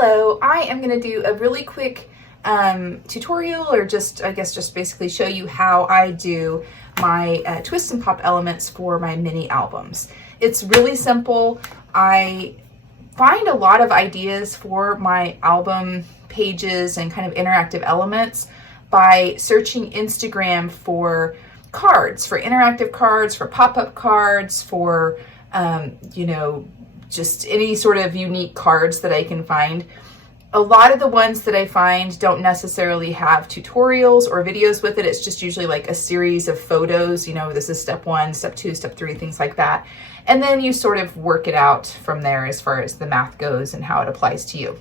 Hello, I am going to do a really quick tutorial, or just, I guess, just basically show you how I do my twist and pop elements for my mini albums. It's really simple. I find a lot of ideas for my album pages and kind of interactive elements by searching Instagram for cards, for interactive cards, for pop-up cards, for, you know, just any sort of unique cards that I can find. A lot of the ones that I find don't necessarily have tutorials or videos with it. It's just usually like a series of photos, you know, this is step 1, step 2, step 3, things like that. And then you sort of work it out from there as far as the math goes and how it applies to you.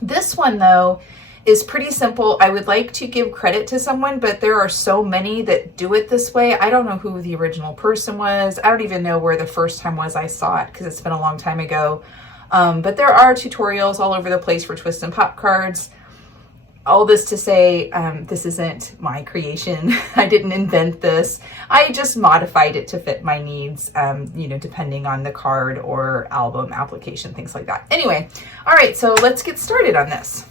This one though is pretty simple. I would like to give credit to someone, but there are so many that do it this way. I don't know who the original person was. I don't even know where the first time was I saw it because it's been a long time ago. But there are tutorials all over the place for twist and pop cards. All this to say, this isn't my creation. I didn't invent this. I just modified it to fit my needs, you know, depending on the card or album application, things like that. Anyway, all right, so let's get started on this.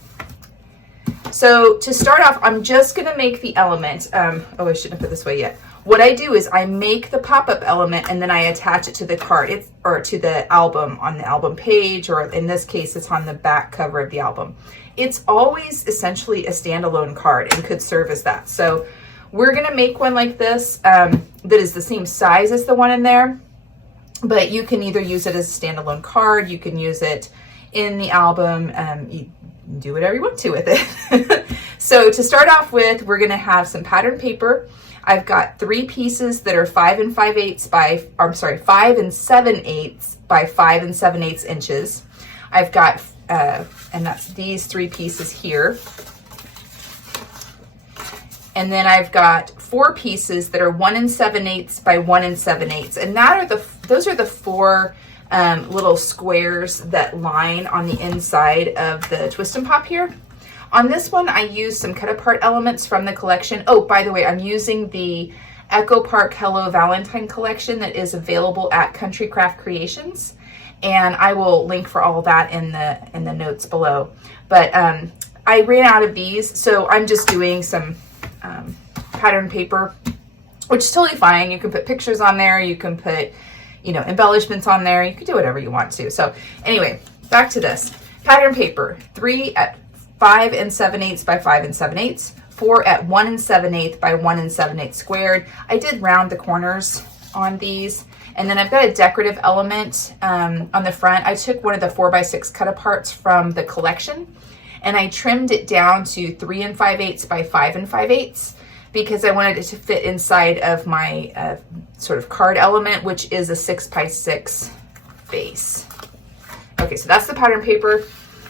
So to start off, I'm just gonna make the element. Oh, I shouldn't have put it this way yet. What I do is I make the pop-up element and then I attach it to the card, or to the album on the album page, or in this case, it's on the back cover of the album. It's always essentially a standalone card and could serve as that. So we're gonna make one like this that is the same size as the one in there, but you can either use it as a standalone card, you can use it in the album, you do whatever you want to with it. So to start off with, we're gonna have some pattern paper. I've got 3 pieces that are 5 and 5/8 by, I'm sorry, 5 and 7/8 by 5 and 7/8 inches. I've got, and that's these 3 pieces here. And then I've got 4 pieces that are 1 and 7/8 by 1 and 7/8. And those are the 4 little squares that line on the inside of the twist and pop here. On this one, I used some cut apart elements from the collection. Oh, by the way, I'm using the Echo Park Hello Valentine collection that is available at Country Craft Creations. And I will link for all that in the notes below. But I ran out of these, so I'm just doing some pattern paper, which is totally fine. You can put pictures on there, you can put, you know, embellishments on there, you can do whatever you want to. So anyway, back to this. Pattern paper, 3 at 5 and 7/8 by 5 and 7/8, 4 at 1 and 7/8 by 1 and 7/8 squared. I did round the corners on these. And then I've got a decorative element on the front. I took one of the 4x6 cut aparts from the collection and I trimmed it down to 3 and 5/8 by 5 and 5/8 because I wanted it to fit inside of my sort of card element, which is a 6x6 base. Okay, so that's the pattern paper.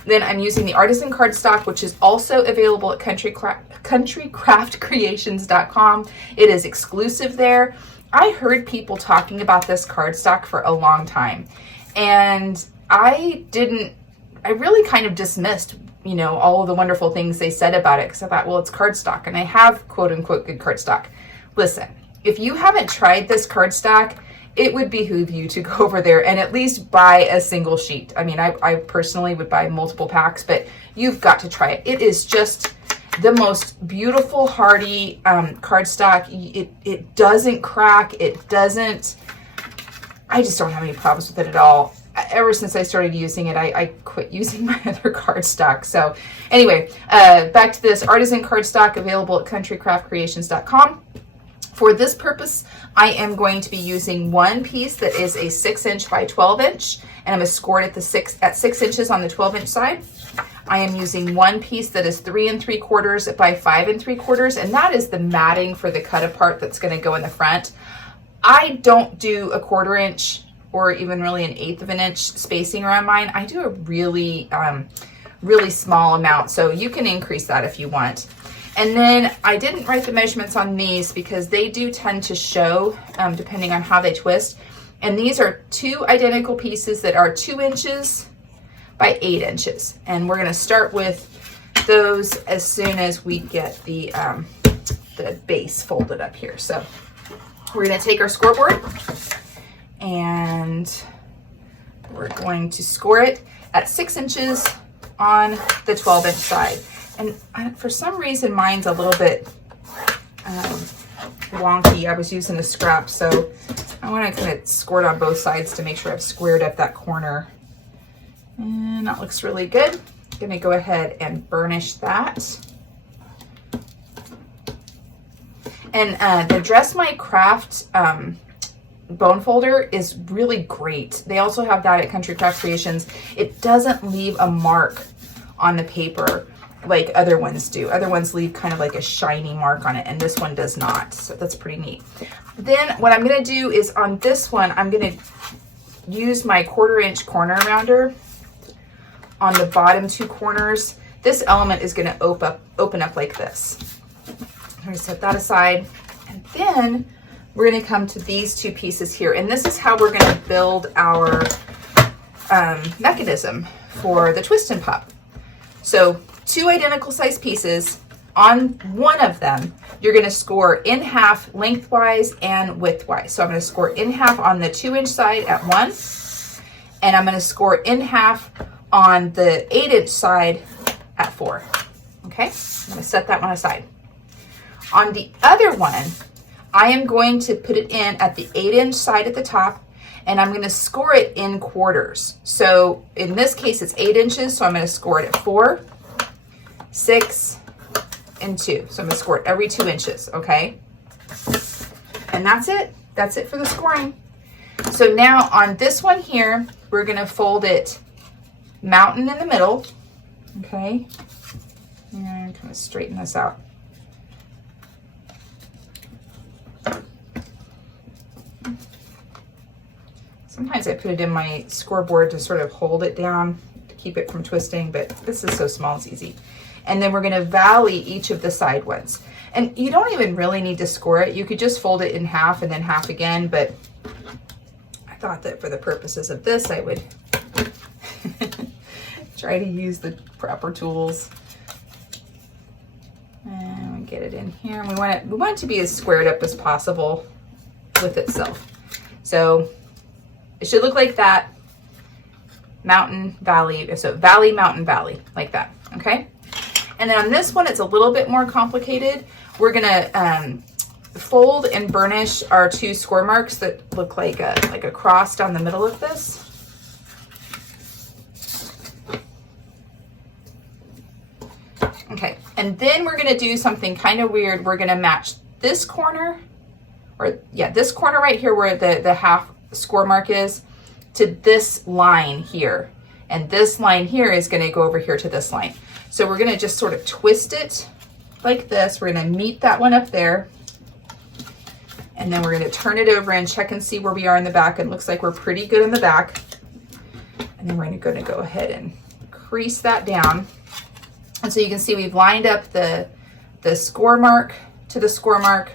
Then I'm using the artisan cardstock, which is also available at countrycraftcreations.com. It is exclusive there. I heard people talking about this cardstock for a long time, and I really kind of dismissed, you know, all of the wonderful things they said about it because I thought, well, it's cardstock and I have quote unquote good cardstock. Listen, if you haven't tried this cardstock, it would behoove you to go over there and at least buy a single sheet. I mean, I personally would buy multiple packs, but you've got to try it. It is just the most beautiful, hardy cardstock. It doesn't crack. It doesn't, I just don't have any problems with it at all. Ever since I started using it, I quit using my other cardstock. So anyway, back to this artisan cardstock available at countrycraftcreations.com. For this purpose, I am going to be using one piece that is a 6" by 12", and I'm going to score it at 6 inches on the 12" side. I am using one piece that is 3 3/4 by 5 3/4, and that is the matting for the cut apart that's going to go in the front. I don't do a 1/4 inch or even really an 1/8 of an inch spacing around mine. I do a really, really small amount, so you can increase that if you want. And then I didn't write the measurements on these because they do tend to show depending on how they twist. And these are 2 identical pieces that are 2 inches by 8 inches. And we're gonna start with those as soon as we get the base folded up here. So we're gonna take our scoreboard and we're going to score it at 6 inches on the 12-inch side. And for some reason, mine's a little bit wonky. I was using a scrap, so I want to kind of score it on both sides to make sure I've squared up that corner. And that looks really good. I'm gonna go ahead and burnish that. And the Dress My Craft bone folder is really great. They also have that at Country Craft Creations. It doesn't leave a mark on the paper like other ones do. Other ones leave kind of like a shiny mark on it, and this one does not. So that's pretty neat. Then what I'm gonna do is on this one, I'm gonna use my 1/4-inch corner rounder on the bottom 2 corners. This element is gonna open up like this. I'm gonna set that aside. And then we're gonna come to these 2 pieces here. And this is how we're gonna build our mechanism for the twist and pop. So 2 identical size pieces. On one of them, you're gonna score in half lengthwise and widthwise. So I'm gonna score in half on the 2-inch side at 1, and I'm gonna score in half on the 8-inch side at 4. Okay, I'm gonna set that one aside. On the other one, I am going to put it in at the 8-inch side at the top, and I'm gonna score it in quarters. So in this case, it's 8 inches, so I'm gonna score it at 4, 6, and 2. So I'm gonna score it every 2 inches, okay? And that's it. That's it for the scoring. So now on this one here, we're gonna fold it mountain in the middle, okay? And kind of straighten this out. Sometimes I put it in my scoreboard to sort of hold it down to keep it from twisting, but this is so small, it's easy. And then we're gonna valley each of the side ones. And you don't even really need to score it. You could just fold it in half and then half again, but I thought that for the purposes of this, I would try to use the proper tools. And we get it in here. We want it to be as squared up as possible with itself. So it should look like that. Mountain, valley, so valley, mountain, valley, like that, okay? And then on this one, it's a little bit more complicated. We're gonna fold and burnish our 2 score marks that look like a cross down the middle of this. Okay, and then we're gonna do something kind of weird. We're gonna match this corner, this corner right here where the half score mark is, to this line here. And this line here is gonna go over here to this line. So we're gonna just sort of twist it like this. We're gonna meet that one up there. And then we're gonna turn it over and check and see where we are in the back. It looks like we're pretty good in the back. And then we're gonna go ahead and crease that down. And so you can see we've lined up the score mark to the score mark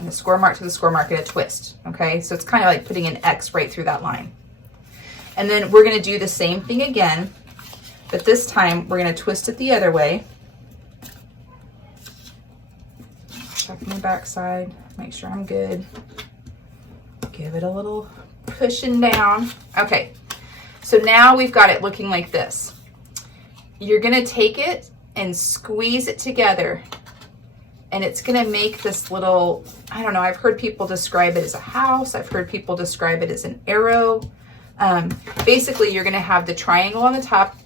and the score mark to the score mark in a twist, okay? So it's kind of like putting an X right through that line. And then we're gonna do the same thing again, but this time we're gonna twist it the other way. Checking the back side, make sure I'm good. Give it a little pushing down. Okay, so now we've got it looking like this. You're gonna take it and squeeze it together, and it's gonna make this little, I don't know, I've heard people describe it as a house. I've heard people describe it as an arrow. Basically, you're gonna have the triangle on the top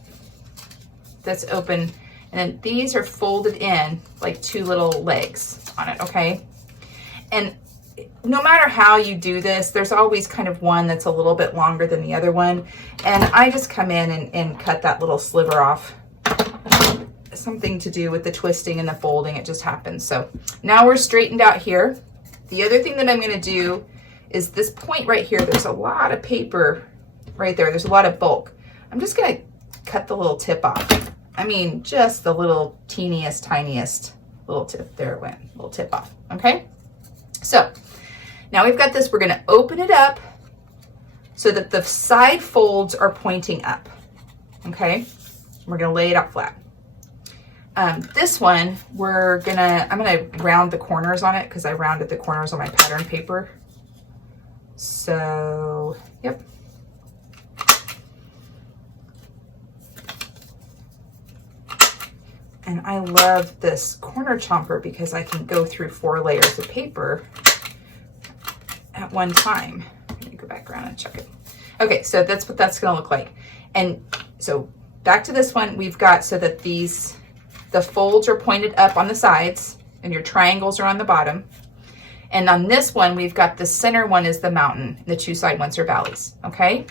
that's open, and then these are folded in like 2 little legs on it, okay? And no matter how you do this, there's always kind of one that's a little bit longer than the other one. And I just come in and cut that little sliver off. Something to do with the twisting and the folding, it just happens. So now we're straightened out here. The other thing that I'm gonna do is this point right here, there's a lot of paper right there. There's a lot of bulk. I'm just gonna cut the little tip off. I mean, just the little teeniest, tiniest little tip. There it went, little tip off, okay? So now we've got this, we're gonna open it up so that the side folds are pointing up, okay? We're gonna lay it out flat. This one, I'm gonna round the corners on it because I rounded the corners on my pattern paper. So, yep. I love this corner chomper because I can go through 4 layers of paper at one time. Let me go back around and check it. Okay, so that's what that's gonna look like. And so back to this one, we've got so that the folds are pointed up on the sides and your triangles are on the bottom. And on this one, we've got the center one is the mountain, the 2 side ones are valleys, okay?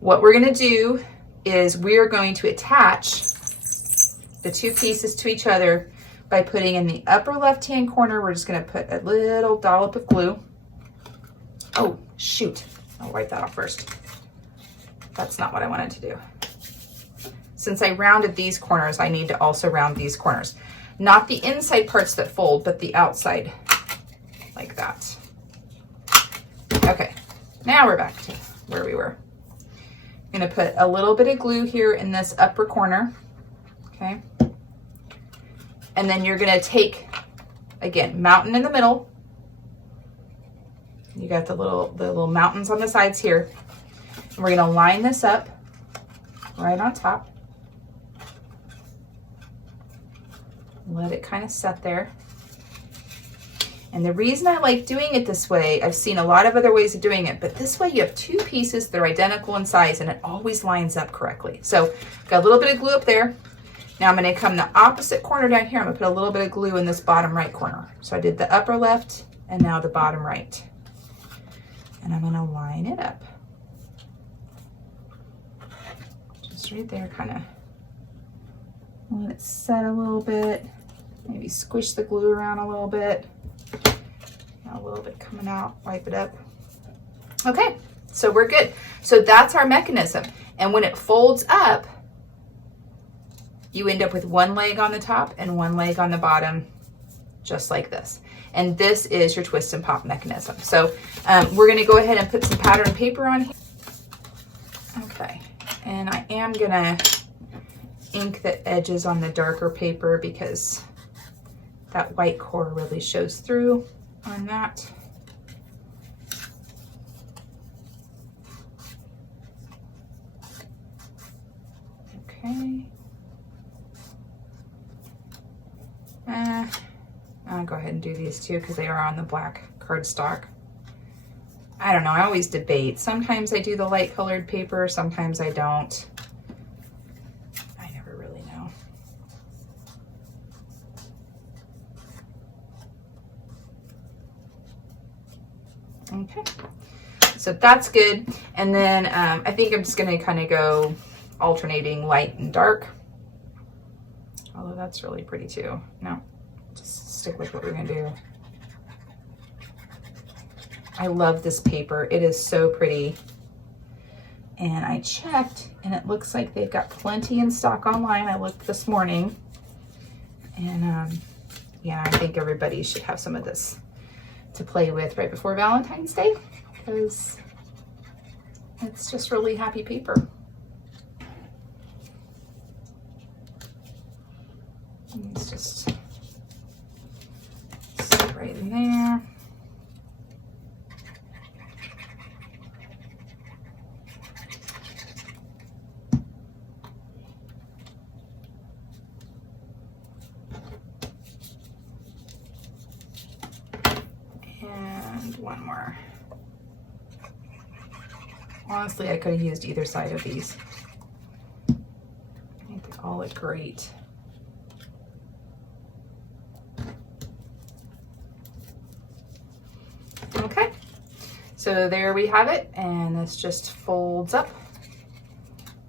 What we're gonna do is we are going to attach the 2 pieces to each other by putting in the upper left-hand corner, we're just gonna put a little dollop of glue. Oh, shoot, I'll wipe that off first. That's not what I wanted to do. Since I rounded these corners, I need to also round these corners. Not the inside parts that fold, but the outside, like that. Okay, now we're back to where we were. I'm gonna put a little bit of glue here in this upper corner, okay? And then you're gonna take, again, mountain in the middle. You got the little mountains on the sides here. And we're gonna line this up right on top. Let it kind of set there. And the reason I like doing it this way, I've seen a lot of other ways of doing it, but this way you have 2 pieces that are identical in size and it always lines up correctly. So got a little bit of glue up there. Now I'm gonna come the opposite corner down here. I'm gonna put a little bit of glue in this bottom right corner. So I did the upper left and now the bottom right. And I'm gonna line it up. Just right there, kind of let it set a little bit. Maybe squish the glue around a little bit. A little bit coming out, wipe it up. Okay, so we're good. So that's our mechanism. And when it folds up, you end up with 1 leg on the top and 1 leg on the bottom, just like this. And this is your twist and pop mechanism. So we're gonna go ahead and put some pattern paper on here. Okay, and I am gonna ink the edges on the darker paper because that white core really shows through on that. Okay. I'll go ahead and do these too because they are on the black cardstock. I don't know, I always debate. Sometimes I do the light colored paper, sometimes I don't. I never really know. Okay, so that's good. And then I think I'm just gonna kind of go alternating light and dark. Although that's really pretty too. No, just stick with what we're gonna do. I love this paper. It is so pretty. And I checked and it looks like they've got plenty in stock online. I looked this morning and yeah, I think everybody should have some of this to play with right before Valentine's Day because it's just really happy paper. And it's just sit right in there. And one more. Honestly, I could have used either side of these. I think they all look great. Okay, so there we have it, and this just folds up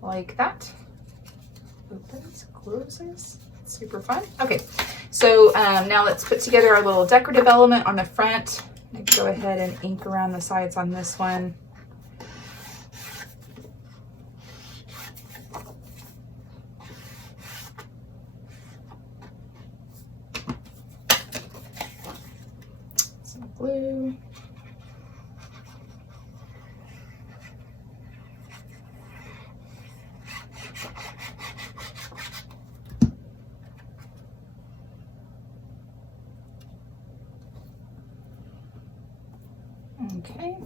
like that. Opens, closes, super fun. Okay, so now let's put together our little decorative element on the front. I'm gonna go ahead and ink around the sides on this one. Some glue. Okay,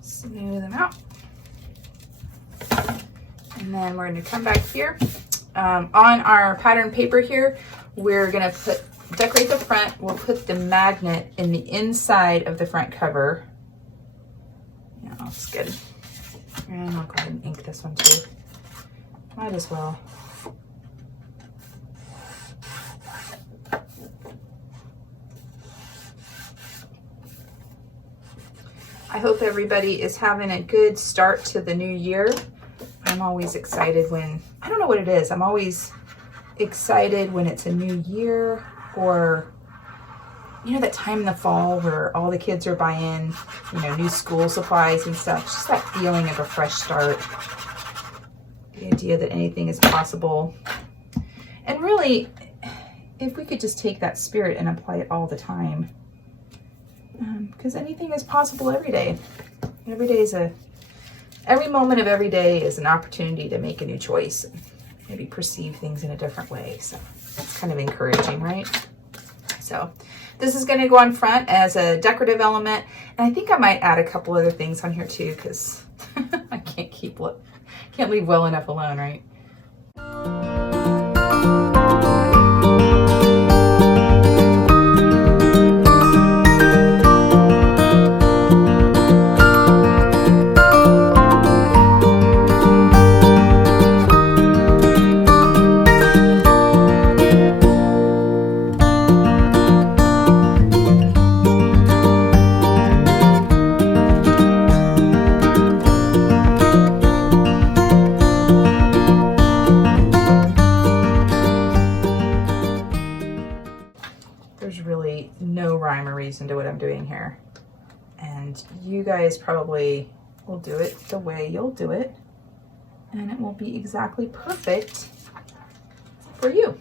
smooth them out. And then we're going to come back here On our pattern paper here, we're gonna decorate the front. We'll put the magnet in the inside of the front cover. Yeah, that's good. And I'll go ahead and ink this one too. Might as well. I hope everybody is having a good start to the new year. I'm always excited when, I don't know what it is, I'm always excited when it's a new year, or you know, that time in the fall where all the kids are buying, you know, new school supplies and stuff. Just that feeling of a fresh start. The idea that anything is possible. And really, if we could just take that spirit and apply it all the time. Because anything is possible every day. Every moment of every day is an opportunity to make a new choice. Maybe perceive things in a different way. So that's kind of encouraging, right? So this is going to go on front as a decorative element. And I think I might add a couple other things on here too, because I can't leave well enough alone, right? Into what I'm doing here, and you guys probably will do it the way you'll do it, and it will be exactly perfect for you.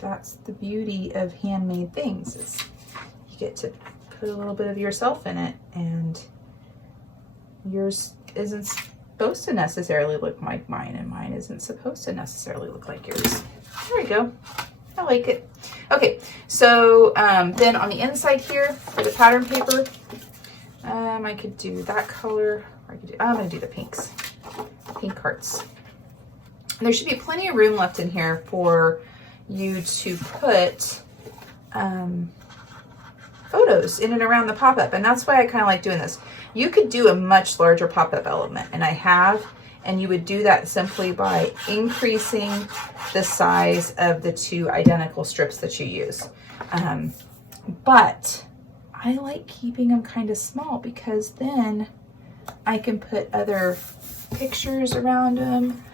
That's the beauty of handmade things, is you get to put a little bit of yourself in it, and yours isn't supposed to necessarily look like mine, and mine isn't supposed to necessarily look like yours. There we go. I like it. Okay, so then on the inside here for the pattern paper, I could do that color. Or I'm gonna do the pinks, pink hearts. And there should be plenty of room left in here for you to put photos in and around the pop-up, and that's why I kind of like doing this. You could do a much larger pop-up element, and I have. And you would do that simply by increasing the size of the two identical strips that you use. But I like keeping them kind of small, because then I can put other pictures around them,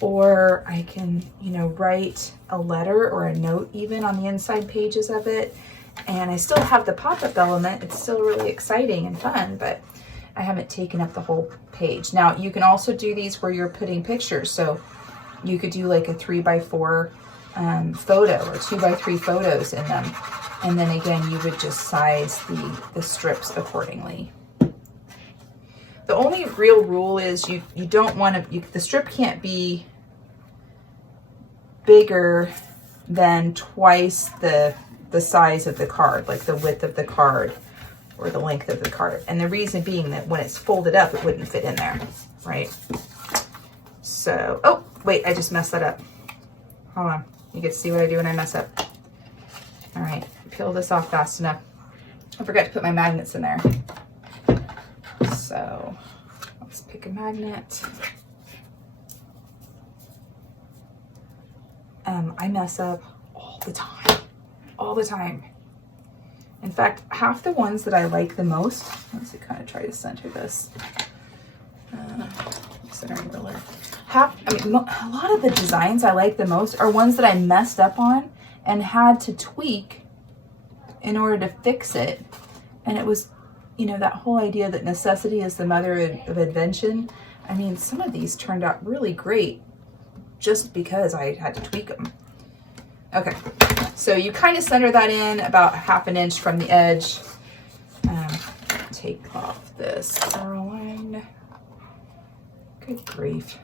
or I can, you know, write a letter or a note even on the inside pages of it. And I still have the pop-up element. It's still really exciting and fun, but I haven't taken up the whole page. Now you can also do these where you're putting pictures. So you could do like a 3x4 photo or 2x3 photos in them. And then again, you would just size the strips accordingly. The only real rule is you don't want to, the strip can't be bigger than twice the size of the card, like the width of the card, or the length of the card. And the reason being that when it's folded up, it wouldn't fit in there, right? So, oh, wait, I just messed that up. Hold on, you get to see what I do when I mess up. All right, peel this off fast enough. I forgot to put my magnets in there. So, let's pick a magnet. I mess up all the time. In fact, half the ones that I like the most, let's see, kind of try to center this. Centering ruler. A lot of the designs I like the most are ones that I messed up on and had to tweak in order to fix it. And it was, you know, that whole idea that necessity is the mother of invention. I mean, some of these turned out really great just because I had to tweak them. Okay, so you kind of center that in about 1/2 inch from the edge. Take off this line. Good grief.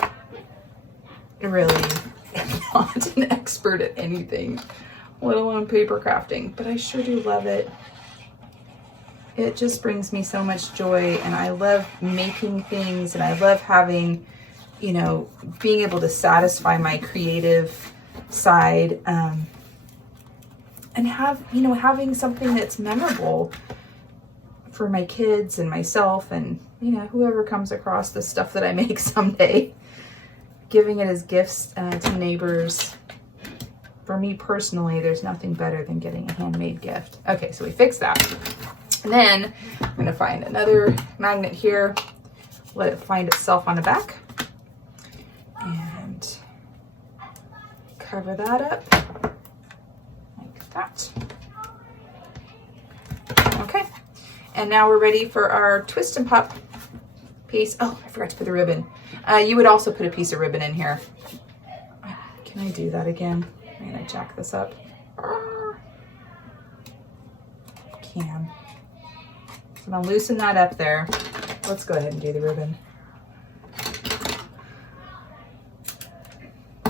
I really am not an expert at anything, let alone paper crafting, but I sure do love it. It just brings me so much joy, and I love making things, and I love having you know, being able to satisfy my creative side, and have, you know, having something that's memorable for my kids and myself and, you know, whoever comes across the stuff that I make someday. Giving it as gifts to neighbors. For me personally, there's nothing better than getting a handmade gift. Okay, so we fixed that. And then I'm gonna find another magnet here, let it find itself on the back, and cover that up like that. Okay, and now we're ready for our twist and pop piece. Oh, I forgot to put the ribbon. You would also put a piece of ribbon in here. Can I do that again? I'm gonna jack this up. Can. So I'm gonna loosen that up there. Let's go ahead and do the ribbon.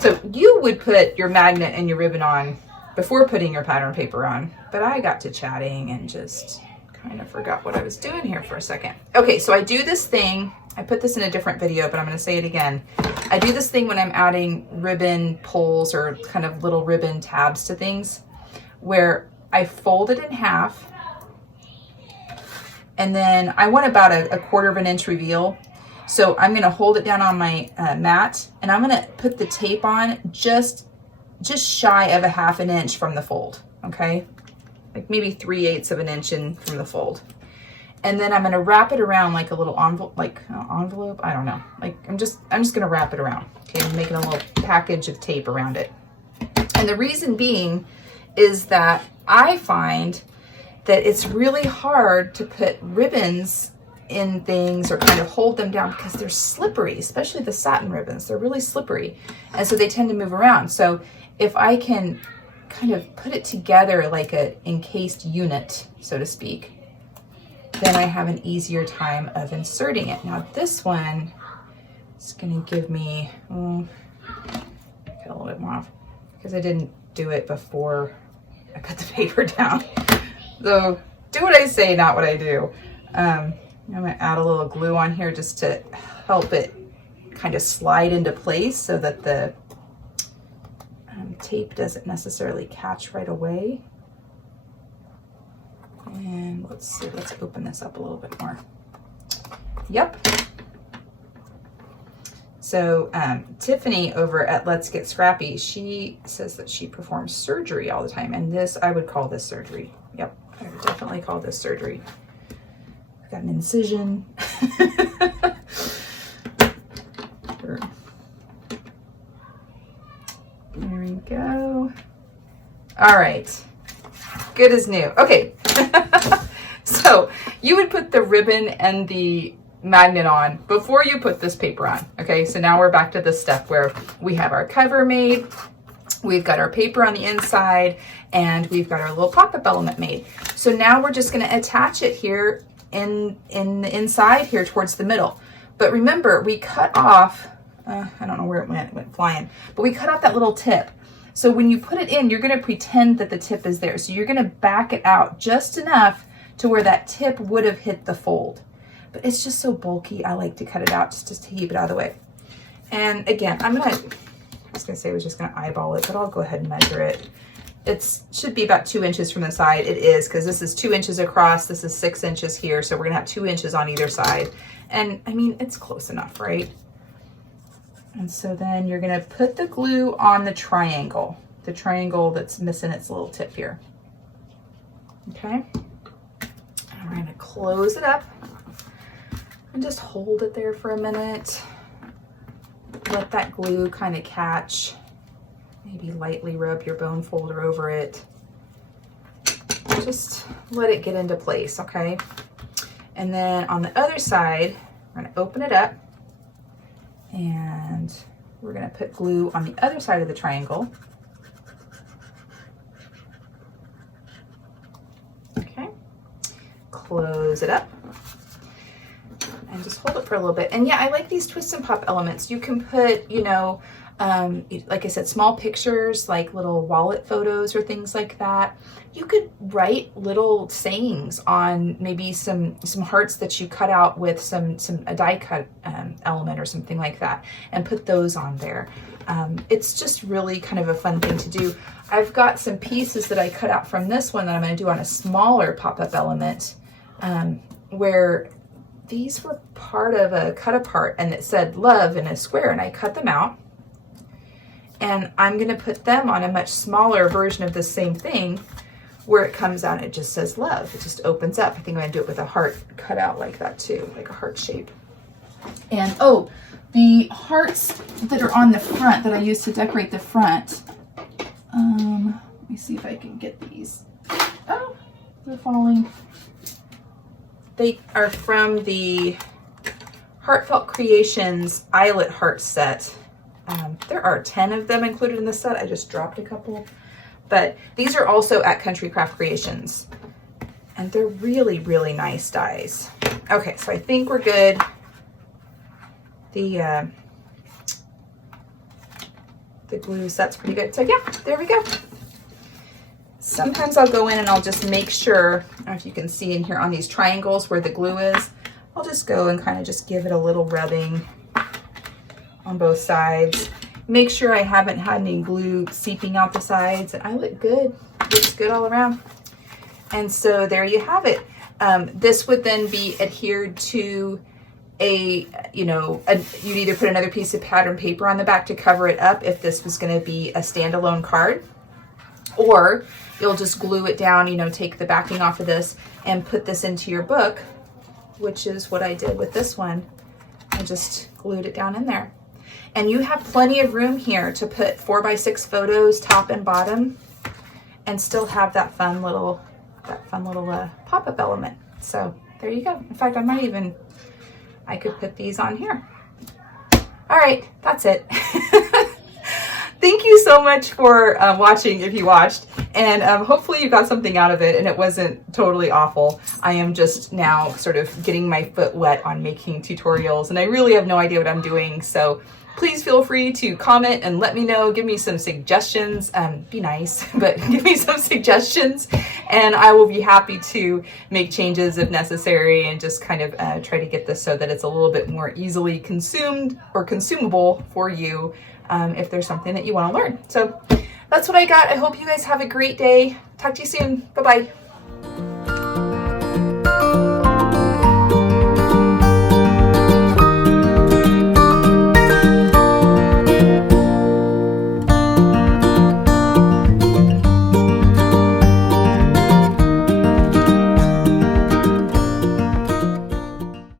So you would put your magnet and your ribbon on before putting your pattern paper on, but I got to chatting and just kind of forgot what I was doing here for a second. Okay, so I do this thing. I put this in a different video, but I'm going to say it again. I do this thing when I'm adding ribbon pulls or kind of little ribbon tabs to things, where I fold it in half, and then I want about a 1/4 of an inch reveal. So I'm going to hold it down on my mat, and I'm going to put the tape on just shy of a 1/2 inch from the fold. Okay, like maybe 3/8 of an inch in from the fold. And then I'm going to wrap it around like a little envelope, envelope. I don't know. Like I'm just going to wrap it around. Okay, I'm making a little package of tape around it. And the reason being is that I find that it's really hard to put ribbons in things or kind of hold them down because they're slippery, especially the satin ribbons. They're really slippery, and so they tend to move around. So if I can kind of put it together like an encased unit, so to speak, then I have an easier time of inserting it. Now this one is going to give me, get a little bit more off because I didn't do it before I cut the paper down. So do what I say, not what I do. I'm going to add a little glue on here just to help it kind of slide into place so that the tape doesn't necessarily catch right away. And let's see, let's open this up a little bit more. Yep. So Tiffany over at Let's Get Scrappy, she says that she performs surgery all the time. And this, I would call this surgery. Yep, I would definitely call this surgery. I've got an incision. Sure. There we go. All right. Good as new. Okay. So you would put the ribbon and the magnet on before you put this paper on. Okay, so now we're back to the step where we have our cover made, we've got our paper on the inside, and we've got our little pop-up element made. So now we're just going to attach it here in the inside here towards the middle. But remember, we cut off, I don't know where it went flying, but we cut off that little tip. So when you put it in, you're going to pretend that the tip is there. So you're going to back it out just enough to where that tip would have hit the fold. But it's just so bulky, I like to cut it out just to keep it out of the way. And again, I was going to say I was just going to eyeball it, but I'll go ahead and measure it. It should be about 2 inches from the side. It is, because this is 2 inches across, this is 6 inches here, so we're going to have 2 inches on either side. And I mean, it's close enough, right? And so then you're going to put the glue on the triangle that's missing its little tip here. Okay. And we're going to close it up and just hold it there for a minute. Let that glue kind of catch. Maybe lightly rub your bone folder over it. Just let it get into place, okay? And then on the other side, we're going to open it up and we're going to put glue on the other side of the triangle. Okay. Close it up. and just hold it for a little bit. And yeah, I like these twist and pop elements. You can put, you know, like I said, small pictures, like little wallet photos or things like that. You could write little sayings on maybe some hearts that you cut out with a die cut element or something like that, and put those on there. It's just really kind of a fun thing to do. I've got some pieces that I cut out from this one that I'm going to do on a smaller pop-up element, where these were part of a cut apart and it said love in a square, and I cut them out. And I'm going to put them on a much smaller version of the same thing, where it comes out and it just says love. It just opens up. I think I'm going to do it with a heart cut out like that too, like a heart shape. And oh, the hearts that are on the front that I use to decorate the front, let me see if I can get these. Oh, they're falling. They are from the Heartfelt Creations Eyelet heart set. There are 10 of them included in the set. I just dropped a couple, but these are also at Country Craft Creations, and they're really, really nice dies. Okay, so I think we're good. The glue set's pretty good. So yeah, there we go. Sometimes I'll go in and I'll just make sure, I don't know if you can see in here on these triangles where the glue is, I'll just go and kind of just give it a little rubbing on both sides. Make sure I haven't had any glue seeping out the sides, and I look good. Looks good all around. And so there you have it. This would then be adhered to you'd either put another piece of pattern paper on the back to cover it up if this was going to be a standalone card, or you'll just glue it down, you know, take the backing off of this and put this into your book, which is what I did with this one. I just glued it down in there. And you have plenty of room here to put 4x6 photos top and bottom, and still have that fun little pop-up element. So there you go. In fact, I could put these on here. All right, that's it. Thank you so much for watching, if you watched, and hopefully you got something out of it and it wasn't totally awful. I am just now sort of getting my foot wet on making tutorials, and I really have no idea what I'm doing, so please feel free to comment and let me know, give me some suggestions, be nice, but give me some suggestions, and I will be happy to make changes if necessary, and just kind of try to get this so that it's a little bit more easily consumed or consumable for you if there's something that you want to learn. So that's what I got. I hope you guys have a great day. Talk to you soon. Bye-bye.